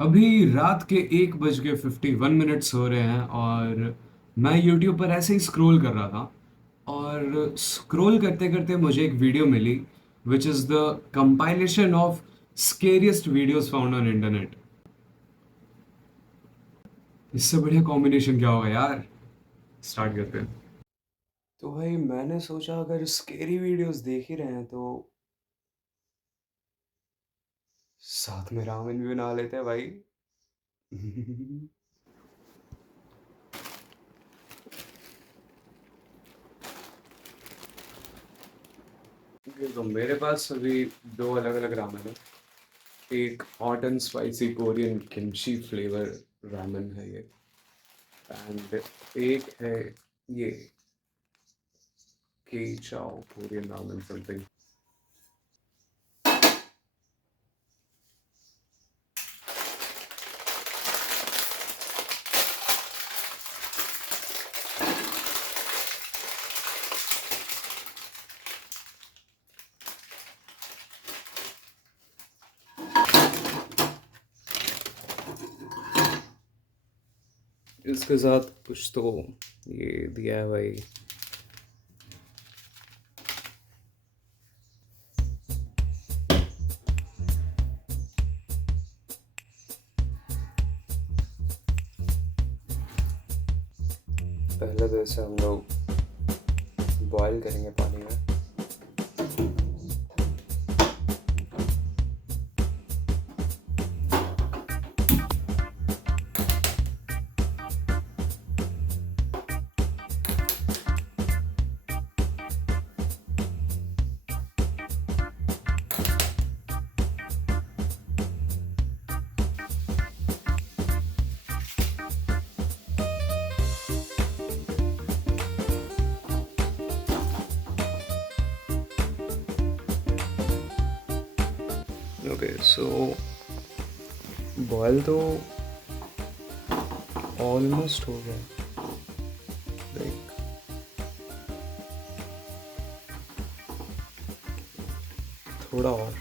अभी रात के 1:51 हो रहे हैं और मैं यूट्यूब पर ऐसे ही स्क्रॉल कर रहा था और स्क्रॉल करते करते मुझे एक वीडियो मिली which is the compilation of scariest videos found on internet. इससे बढ़िया कॉम्बिनेशन क्या होगा यार। स्टार्ट करते हैं। तो भाई मैंने सोचा अगर स्केरी वीडियोस देख ही रहे हैं तो साथ में रामेन भी बना लेते हैं भाई। तो मेरे पास अभी दो अलग अलग रामेन है। एक hot and spicy Korean kimchi flavour ramen है ये, एंड एक है ये के चाओ कोरियन रामेन समथिंग। इसके साथ कुछ तो ये दिया है भाई। पहले तो इसे हम लोग बॉईल करेंगे पानी में। ओके सो बॉयल तो ऑलमोस्ट हो गया, लाइक थोड़ा और।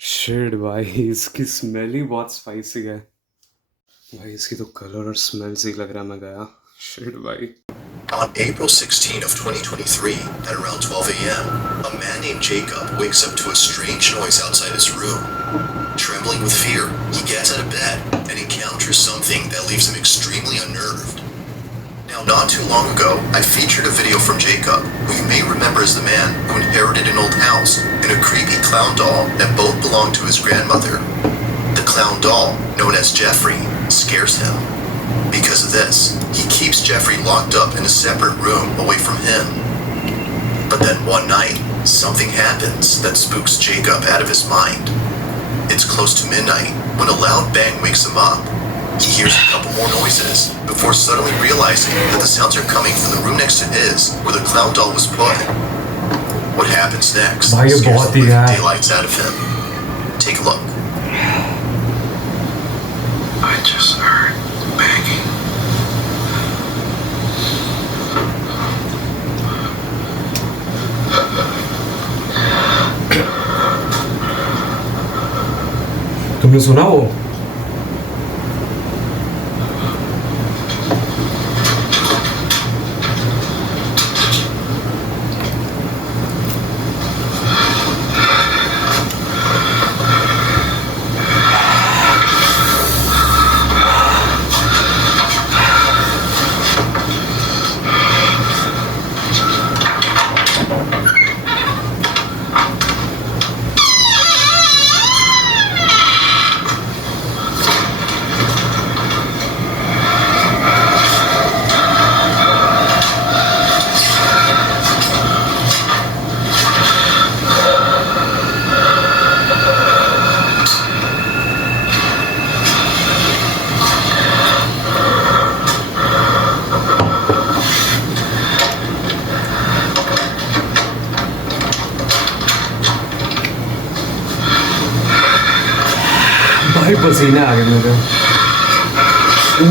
शिट भाई, इसकी स्मेल ही बहुत स्पाइसी है भाई। इसकी तो कलर और स्मेल से ही लग रहा मैं गया। शिट भाई। On April 16 of 2023, at around 12 a.m., a man named Jacob wakes up to a strange noise outside his room. Trembling with fear, he gets out of bed and encounters something that leaves him extremely unnerved. Now, not too long ago, I featured a video from Jacob, who you may remember as the man who inherited an old house and a creepy clown doll that both belonged to his grandmother. The clown doll, known as Jeffrey, scares him. Because of this, he keeps Jeffrey locked up in a separate room away from him. But then one night, something happens that spooks Jacob out of his mind. It's close to midnight when a loud bang wakes him up. He hears a couple more noises before suddenly realizing that the sounds are coming from the room next to his, where the clown doll was put. What happens next भाई ये scares बहुत the he living है। daylights out of him. Take a look. I just heard banging. तुमने सुना वो? पसीने आ गए मेरे। ओ,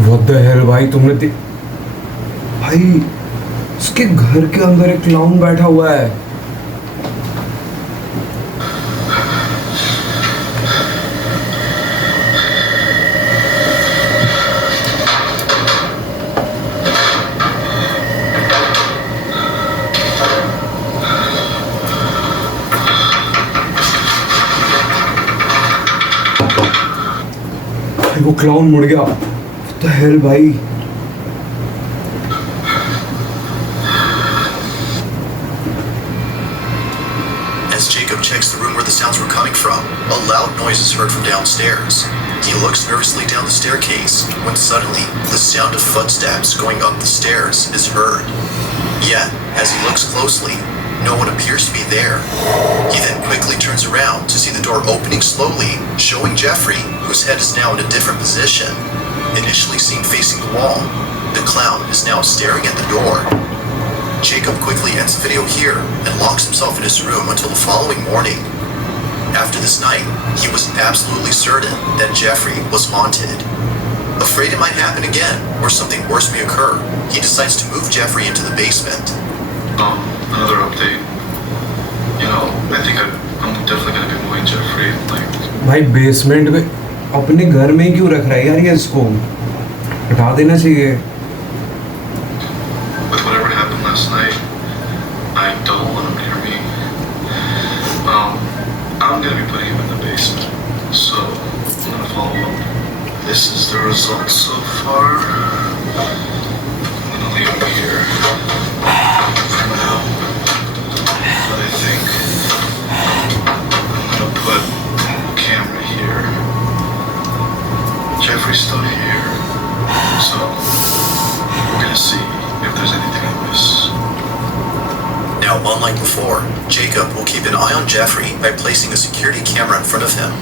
व्हाट द हेल भाई, भाई उसके घर के अंदर एक क्लाउन बैठा हुआ है। भाई वो क्लाउन मुड़ गया। व्हाट द हेल भाई। As Jacob checks the room where the sounds were coming from, a loud noise is heard from downstairs. He looks nervously down the staircase when suddenly the sound of footsteps going up the stairs is heard. Yet, as he looks closely, no one appears to be there. He then quickly turns around to see the door opening slowly, showing Jeffrey, whose head is now in a different position. Initially seen facing the wall, the clown is now staring at the door. Jacob quickly ends the video here and locks himself in his room until the following morning. After this night, he was absolutely certain that Jeffrey was haunted. Afraid it might happen again, or something worse may occur, he decides to move Jeffrey into the basement. Another update. You know, I think I'm definitely gonna be moving Jeffrey. Like, भाई basement में अपने घर में ही क्यों रख रहा है यार, ये इसको हटा देना चाहिए। with whatever happened last night, I don't want him near me. I'm gonna be putting him in the basement. So, I'm gonna follow up. This is the result so far. I'm gonna leave him here for now. But I think I'm gonna put a camera here. Jeffrey's still here. So, we're gonna see if there's anything I miss. Now, unlike before, Jacob will keep an eye on Jeffrey by placing a security camera in front of him.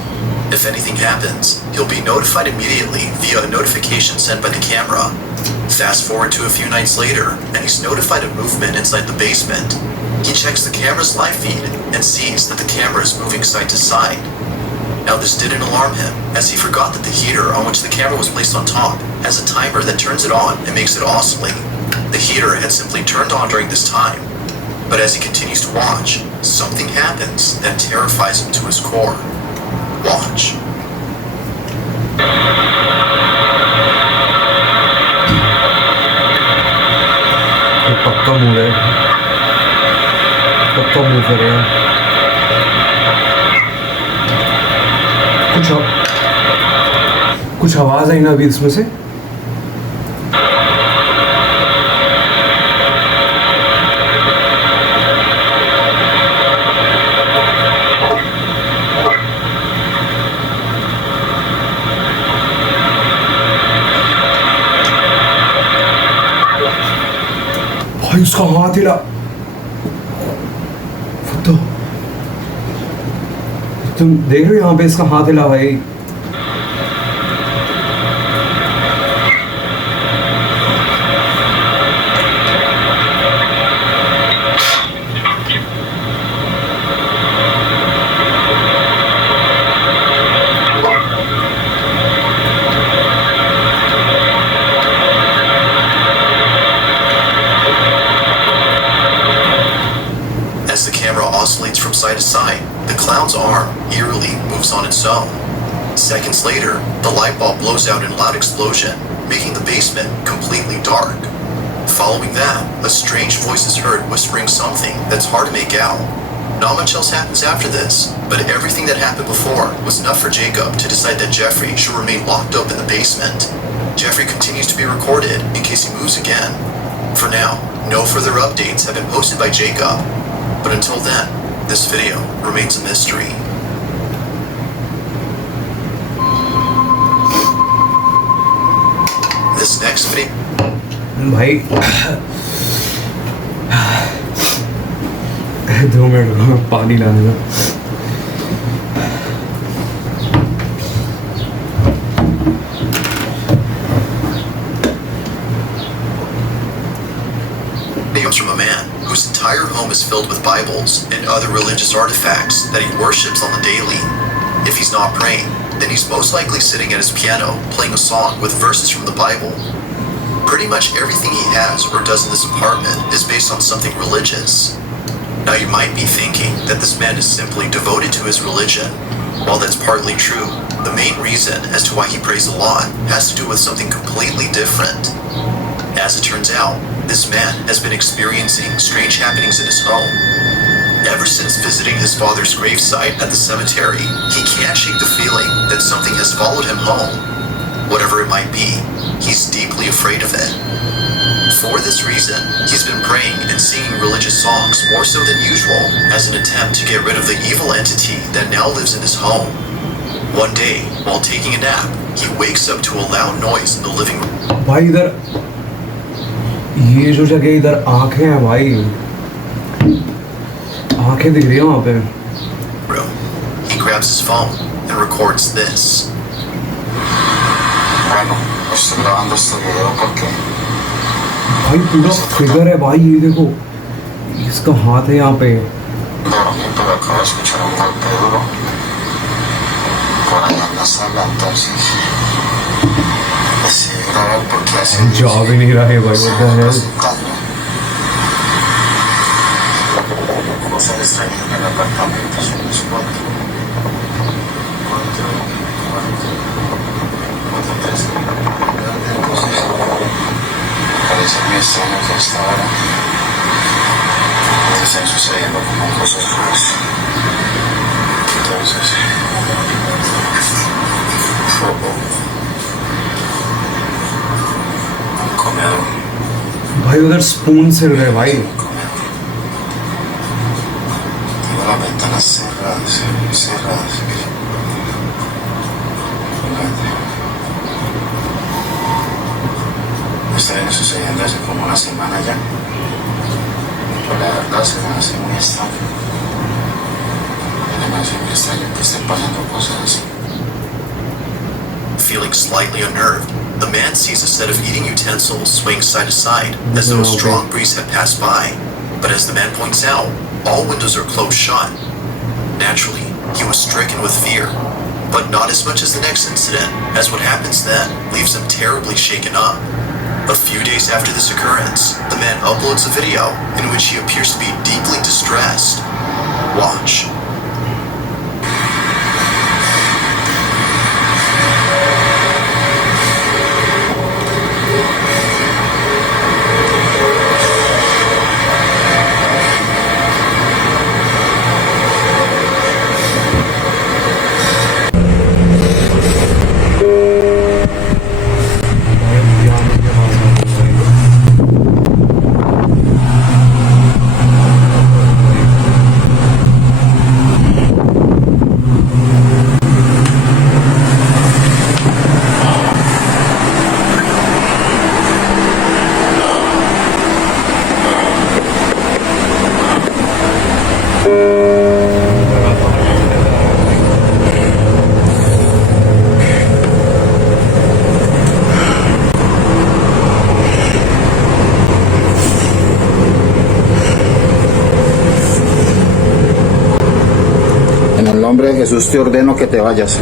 If anything happens, he'll be notified immediately via a notification sent by the camera. Fast forward to a few nights later, and he's notified of movement inside the basement. He checks the camera's live feed and sees that the camera is moving side to side. Now, this didn't alarm him, as he forgot that the heater on which the camera was placed on top has a timer that turns it on and makes it oscillate. The heater had simply turned on during this time. But as he continues to watch, something happens that terrifies him to his core. Watch. पक्का move है, पक्का move करेगा। कुछ आवाज आई ना अभी इसमें से। भाई उसका हाथ हिला। तो तुम देख रहे हो यहाँ पे इसका हाथ हिला भाई। As the camera oscillates from side to side, the clown's arm eerily moves on its own. Seconds later, the light bulb blows out in a loud explosion, making the basement completely dark. Following that, a strange voice is heard whispering something that's hard to make out. Not much else happens after this, but everything that happened before was enough for Jacob to decide that Jeffrey should remain locked up in the basement. Jeffrey continues to be recorded in case he moves again. For now, no further updates have been posted by Jacob, but until then, this video remains a mystery. This next video... भाई 2 minute रुको, पानी लाने में। entire home is filled with Bibles and other religious artifacts that he worships on the daily. If he's not praying, then he's most likely sitting at his piano playing a song with verses from the Bible. Pretty much everything he has or does in this apartment is based on something religious. Now you might be thinking that this man is simply devoted to his religion. While that's partly true, the main reason as to why he prays a lot has to do with something completely different. As it turns out, this man has been experiencing strange happenings in his home. Ever since visiting his father's gravesite at the cemetery, he can't shake the feeling that something has followed him home. Whatever it might be, he's deeply afraid of it. For this reason, he's been praying and singing religious songs more so than usual as an attempt to get rid of the evil entity that now lives in his home. One day, while taking a nap, he wakes up to a loud noise in the living room. भाई इधर ये जो जगह इधर आंखें हैं भाई, आंखें दिख रही हैं वहाँ पे. He grabs his phone and records this. Bueno, estoy grabando este video porque भाई पूरा फिगर है भाई, ये देखो इसका हाथ है यहाँ पे. dormí, pero acabo de escuchar un golpe duro por allá en la sala, entonces decidí grabar porque así जा भी नहीं रहा है भाई, se what the va hell? presentando cosas extrañas en el apartamento. Son los cuatro, tres, entonces parece muy extraño que hasta ahora me están sucediendo como cosas raras. Entonces un comedor, भाई उधर spoon से रहे भाई. un comedor. Tengo las ventanas cerradas, cerradas. Fíjate. Esto viene sucediendo hace como una semana ya. Pero la verdad se me hace muy extraño. Se me hace muy extraño que estén pasando cosas así. Feeling slightly unnerved, the man sees a set of eating utensils swing side to side as though a strong breeze had passed by. But as the man points out, all windows are closed shut. Naturally, he was stricken with fear, but not as much as the next incident, as what happens then leaves him terribly shaken up. A few days after this occurrence, the man uploads a video in which he appears to be deeply distressed. Watch. En el nombre de Jesús te ordeno que te vayas.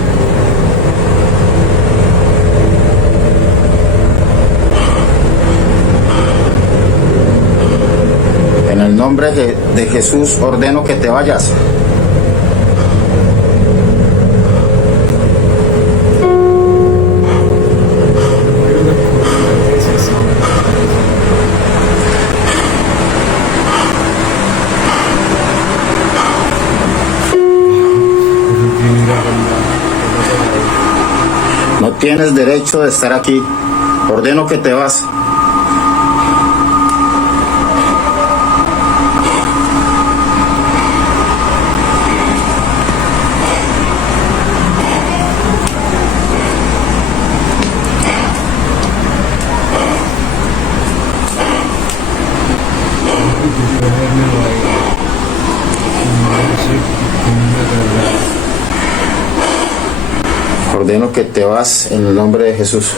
En el nombre de Jesús ordeno que te vayas. No tienes derecho de estar aquí. Ordeno que te vas. Ordeno que te vas en el nombre de Jesús.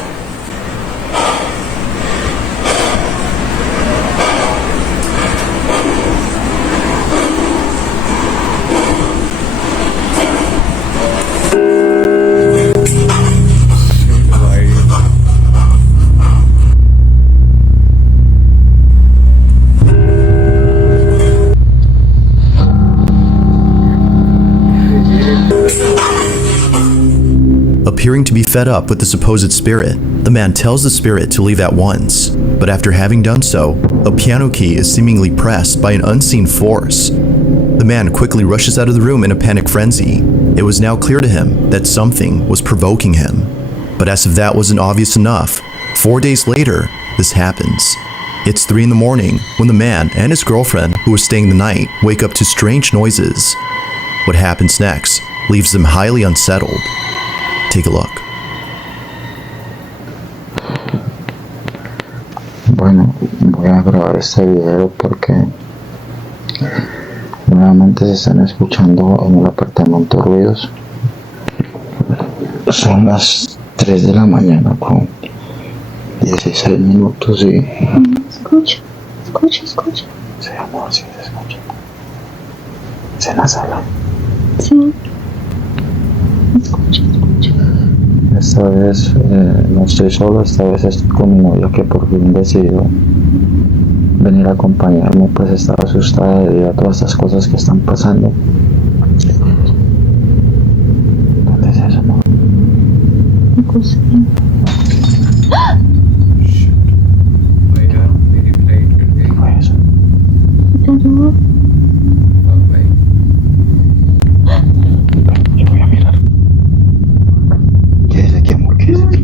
Appearing to be fed up with the supposed spirit, the man tells the spirit to leave at once. But after having done so, a piano key is seemingly pressed by an unseen force. The man quickly rushes out of the room in a panic frenzy. It was now clear to him that something was provoking him. But as if that wasn't obvious enough, 4 days later, this happens. It's 3 in the morning when the man and his girlfriend, who was staying the night, wake up to strange noises. What happens next leaves them highly unsettled. Take a look. Bueno, voy a grabar este video porque nuevamente se están escuchando en el apartamento ruidos. Son las 3 de la mañana con 16 minutos y... Escucha. Sí, amor, sí se escucha. ¿Es en la sala? Sí. Escucha. Esta vez no estoy solo, esta vez estoy con mi novia que por fin decidió venir a acompañarme, pues estaba asustada debido a todas estas cosas que están pasando. ¿Dónde es eso, amor? La cocina. भाई यार मेरी flight cut गई. ¿Qué fue eso? Pero भाई Yo voy a mirar. ¿Qué es aquí, amor? ¿Qué es aquí?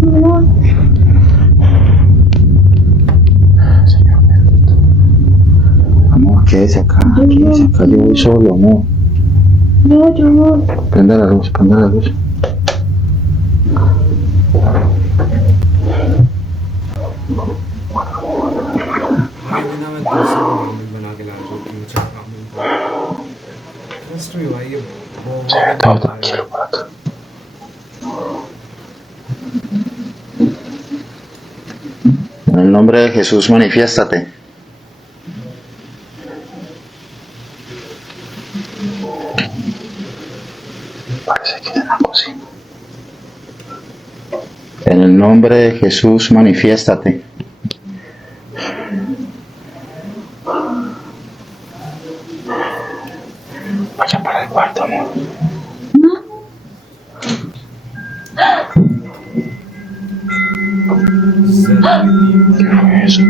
Señor bendito. Amor, quédese acá, yo voy solo, amor. yo. Prenda la luz. भाई बिना मैं दूसरा ramen बना के ला दूँ कि मुझे रामेन को ट्रस्ट में भाई ये बहुत Todo tranquilo por acá. En el nombre de Jesús, manifiéstate. Parece que es en la cocina. En el nombre de Jesús, manifiéstate. Vaya para el cuarto, amor. ¿Qué fue eso?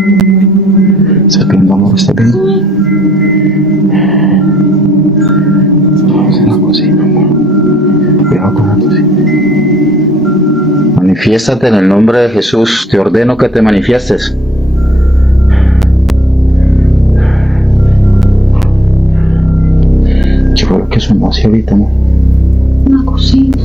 ¿Estás viendo, amor? ¿Estás viendo? Estamos en la cocina, amor. Cuidado con la cocina. Manifiéstate en el nombre de Jesús. Te ordeno que te manifiestes. ¿Qué fue lo que sonó así ahorita, amor? La cocina.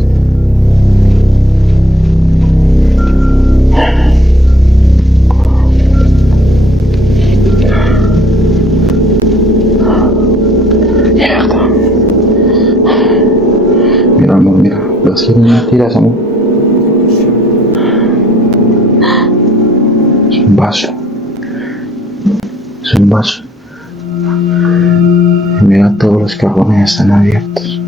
Mierda. Mira, amor, mira. ¿Ves que no tiras, amor? Es un vaso. Y mira, todos los cajones están abiertos.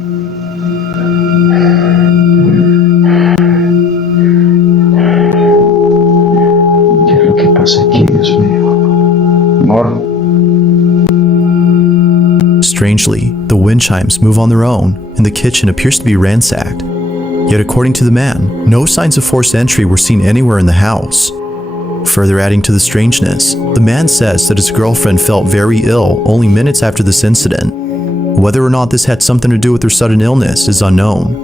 ¿Qué es lo que pasa aquí, Dios mío? Amor. Strangely, the wind chimes move on their own, and the kitchen appears to be ransacked. Yet according to the man, no signs of forced entry were seen anywhere in the house. Further adding to the strangeness, the man says that his girlfriend felt very ill only minutes after this incident. Whether or not this had something to do with her sudden illness is unknown.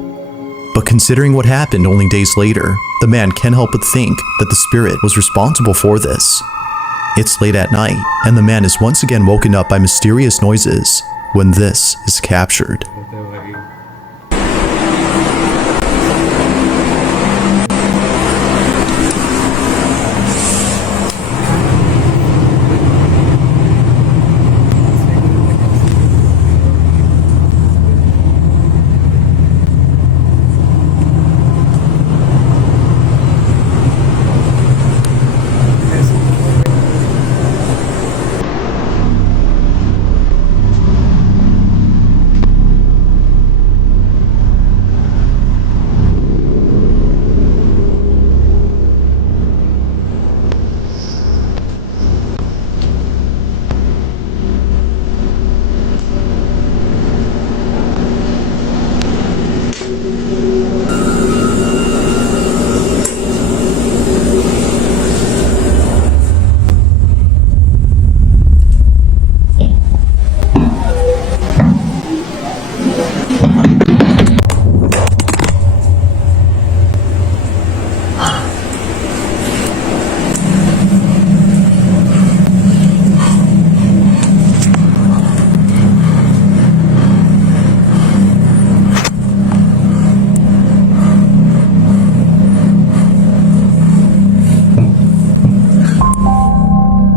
But considering what happened only days later, the man can't help but think that the spirit was responsible for this. It's late at night, and the man is once again woken up by mysterious noises when this is captured. होता है भाई.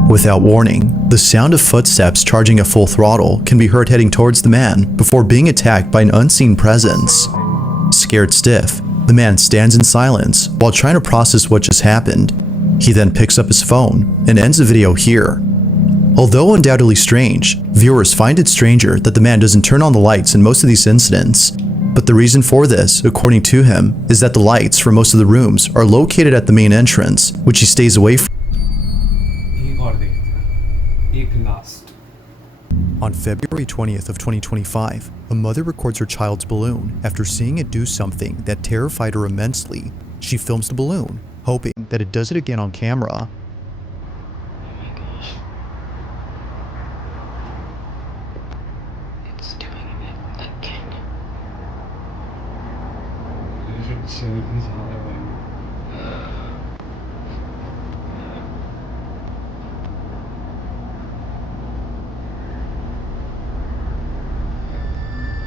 Without warning, the sound of footsteps charging at full throttle can be heard heading towards the man before being attacked by an unseen presence. Scared stiff, the man stands in silence while trying to process what just happened. He then picks up his phone and ends the video here. Although undoubtedly strange, viewers find it stranger that the man doesn't turn on the lights in most of these incidents. But the reason for this, according to him, is that the lights for most of the rooms are located at the main entrance, which he stays away from. एक और देखते हैं, एक last. On February 20th of 2025, a mother records her child's balloon after seeing it do something that terrified her immensely. She films the balloon, hoping that it does it again on camera. It's doing it again.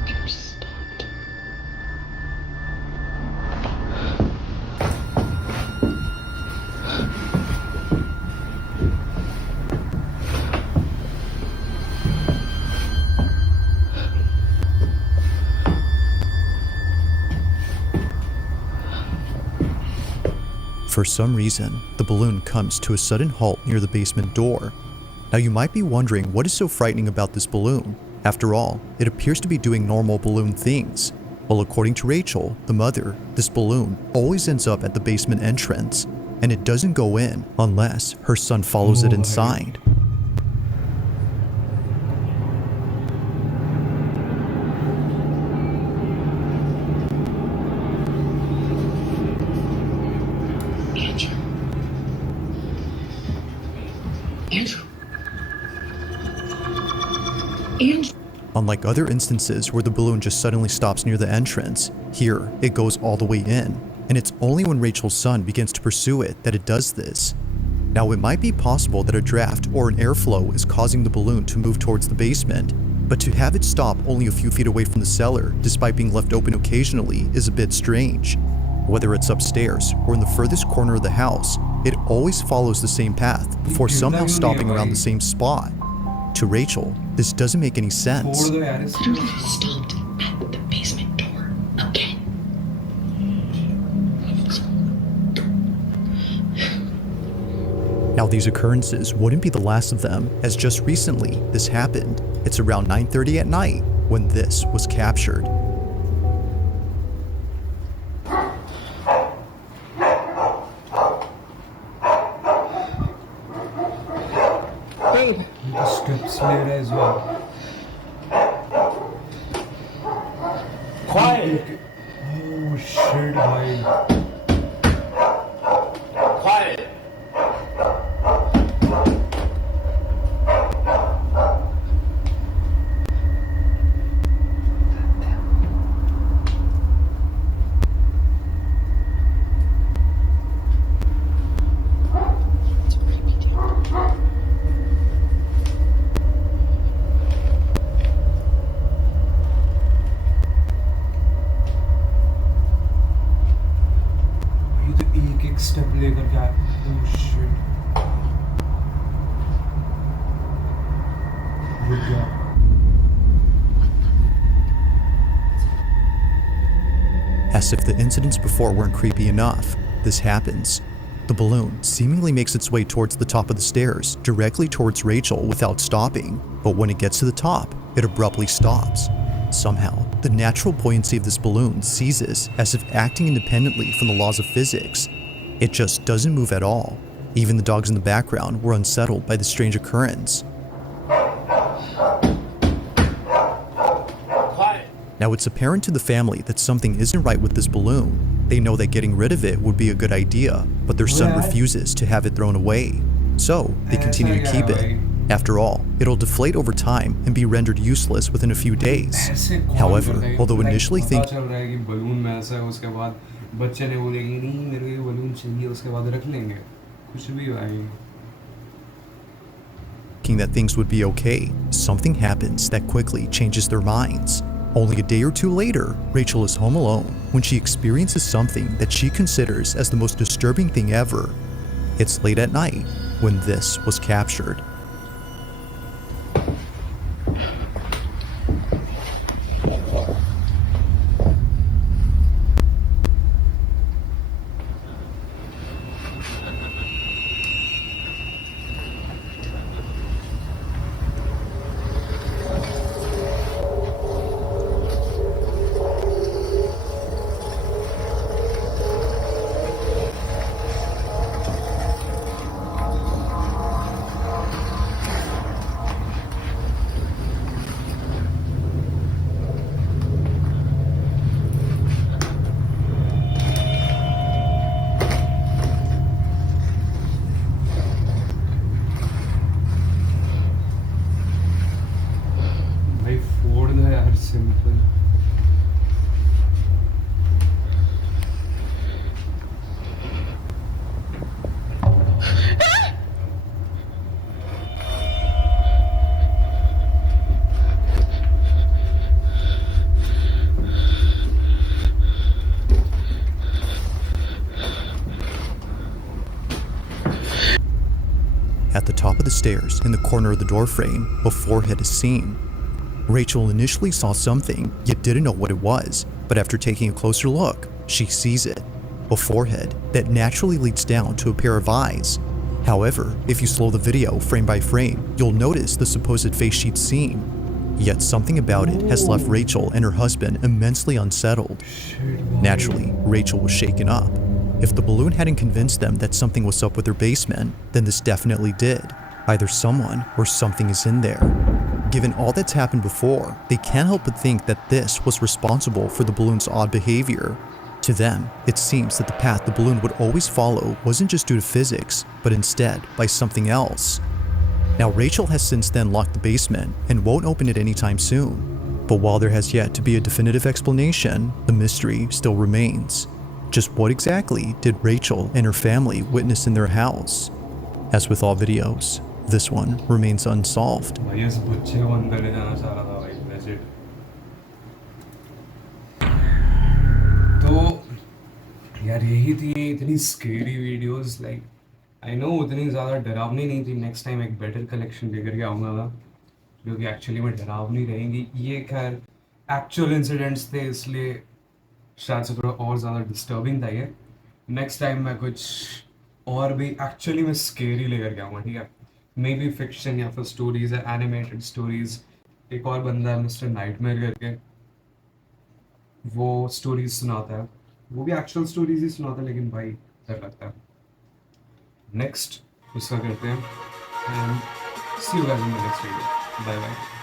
You're stopped. For some reason, the balloon comes to a sudden halt near the basement door. Now you might be wondering what is so frightening about this balloon. After all, it appears to be doing normal balloon things. Well, according to Rachel, the mother, this balloon always ends up at the basement entrance, and it doesn't go in unless her son follows it inside. Andrew. Andrew. Unlike other instances where the balloon just suddenly stops near the entrance, here it goes all the way in, and it's only when Rachel's son begins to pursue it that it does this. Now it might be possible that a draft or an airflow is causing the balloon to move towards the basement, but to have it stop only a few feet away from the cellar despite being left open occasionally is a bit strange. Whether it's upstairs or in the furthest corner of the house, it always follows the same path before somehow stopping around the same spot. To Rachel, this doesn't make any sense. Literally stopped at the basement door again. Now these occurrences wouldn't be the last of them, as just recently this happened. It's around 9:30 at night when this was captured. Scripts ले रहे as well. Quiet! Oh shit, भाई. Quiet! Step लेकर क्या oh shit रुक गया As if the incidents before weren't creepy enough, this happens. The balloon seemingly makes its way towards the top of the stairs, directly towards Rachel without stopping, but when it gets to the top, it abruptly stops. Somehow, the natural buoyancy of this balloon ceases as if acting independently from the laws of physics. It just doesn't move at all. Even the dogs in the background were unsettled by the strange occurrence. Now it's apparent to the family that something isn't right with this balloon. They know that getting rid of it would be a good idea, but their son refuses to have it thrown away. So they continue to keep it. After all, it'll deflate over time and be rendered useless within a few days. However, although initially thinking that things would be okay, something happens that quickly changes their minds. Only a day or two later, Rachel is home alone when she experiences something that she considers as the most disturbing thing ever. It's late at night, when this was captured. भाई फोड़ दो यार simple. At the top of the stairs, in the corner of the doorframe, a forehead is seen. Rachel initially saw something, yet didn't know what it was, but after taking a closer look, she sees it. A forehead that naturally leads down to a pair of eyes. However, if you slow the video frame by frame, you'll notice the supposed face she'd seen. Yet something about it has left Rachel and her husband immensely unsettled. Naturally, Rachel was shaken up. If the balloon hadn't convinced them that something was up with their basement, then this definitely did. Either someone or something is in there. Given all that's happened before, they can't help but think that this was responsible for the balloon's odd behavior. To them, it seems that the path the balloon would always follow wasn't just due to physics, but instead by something else. Now, Rachel has since then locked the basement and won't open it anytime soon. But while there has yet to be a definitive explanation, the mystery still remains. Just what exactly did Rachel and her family witness in their house? As with all videos, this one remains unsolved. भाई इस बच्चे को अंदर ले जाना चाह रहा था भाई legit. तो यार यही थी इतनी scary videos. Like I know उतनी ज़्यादा डरावनी नहीं थी. नेक्स्ट टाइम एक बेटर कलेक्शन लेकर के आऊँगा मैं, जो कि एक्चुअली में डरावनी रहेंगी. ये खैर एक्चुअल इंसिडेंट्स थे, इसलिए शायद से थोड़ा और ज़्यादा डिस्टर्बिंग था ये. नेक्स्ट टाइम मैं कुछ और भी एक्चुअली में स्केरी लेकर के आऊँगा, ठीक है. मे बी फिक्शन या फिर स्टोरीज है, एनिमेटेड स्टोरीज. एक और बंदा है मिस्टर नाइटमेयर करके, वो स्टोरीज सुनाता है. वो भी एक्चुअल स्टोरीज ही सुनाता है, लेकिन भाई डर लगता है. नेक्स्ट उसका करते हैं and see you guys in the next video. Bye bye.